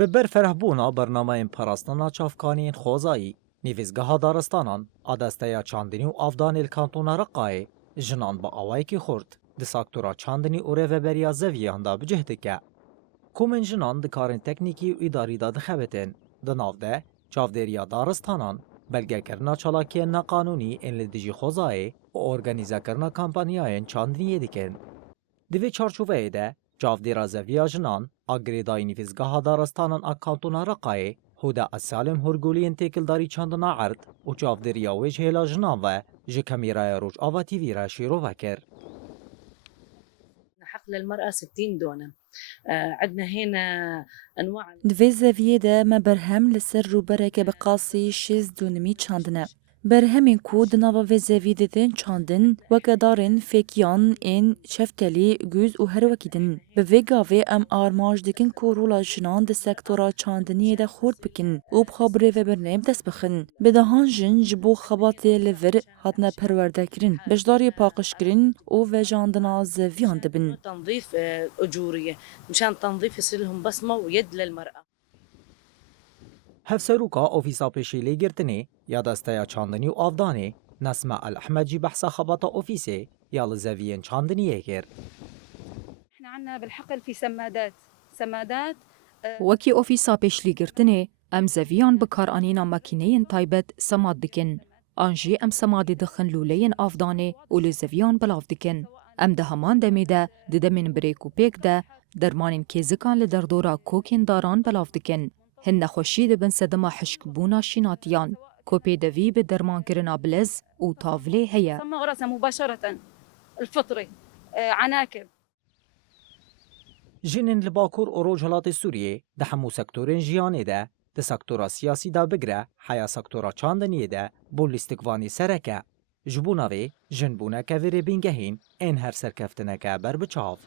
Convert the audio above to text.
ببر فرهبونا برنامه پاراستانا چافکانین خوزایی نیویزگاه دارستانان آدسته چاندنی و آفدان الکانتون رقای جنان با آوائی که خورد دساکتورا چاندنی اوره و بریا زویان دا بجهده که کومن جنان دکارن تکنیکی و اداری دا دخبتن دناف ده چافدریا دارستانان بلگه کرنا چالاکی ناقانونی این لدیجی خوزایی و ارگانیزه کرنا کامپانیاین چاندنیه دیکن. دوی چارچوبه ده چافدرا زویا جنان آگریدای نیویزگاه دارستانان اکانتونا رقای هودا السالم هرگولین تیکلداری چاندنا عرد و چافدریا وجه هلا جنان و جه کمیرای روش آوا تیوی را شیرو وکر. حق للمرأة 60 دونم. عندنا هنا أنواع دوی زویه ده ما برهم لسر رو برکه بقاسی 6 دونمی چاندنه. برهمین کو دناوا و زویه دن چاندن وکه دارن فکیان این چفتلی گوز و هر وکیدن. به وگاوه ام آرماج دکن کو رولا جنان ده سکتورا چاندنی ده خورد بکن و بخابره و برنیم دست بخن. به دهان جن جبو خبات لور هاتنا پرورده کرن. بجداری پاقش کرن و جاندنا زویان دبن. تنظيف أجورية مشان تنظيف يصير لهم بصمة ويد للمرأة. هفسروکا اوفیسا پیشیلی گرتنی یا دسته چاندنی و آفدانی نسمه الاحمدی بحث خباتا اوفیسی یا لزویین چاندنیه کرد. احنا عنا بالحقل في سمادات وکی اوفیسا پیشلیگرتنه ام زویان بکار آنینا مکینین تایبت سماد دکن. آنجی ام سمادی دخن لولین آفدانه و لزویان بلاف دکن. ام ده همان دمیده ددمین بریک و پیک ده درمانین کیزکان لدردورا کوکین داران بلاف دکن. هن نخوشی ده بن سدما حشکبونا شیناتیان. کوپی دوی به درمان کرنا بلز و تاوله هیا. صمغ رأسها مباشرة الفطري عناكب. جنین لباکور اوروج هلات سوریه ده همو سکتورین جیانه ده ده سکتورا سیاسی دا بگره حیا سکتورا چاندنیه ده بولیستکوانی سرکه. جبوناوی جنبونه که ویری بینگهین این هر سرکفتنه که بر بچاو.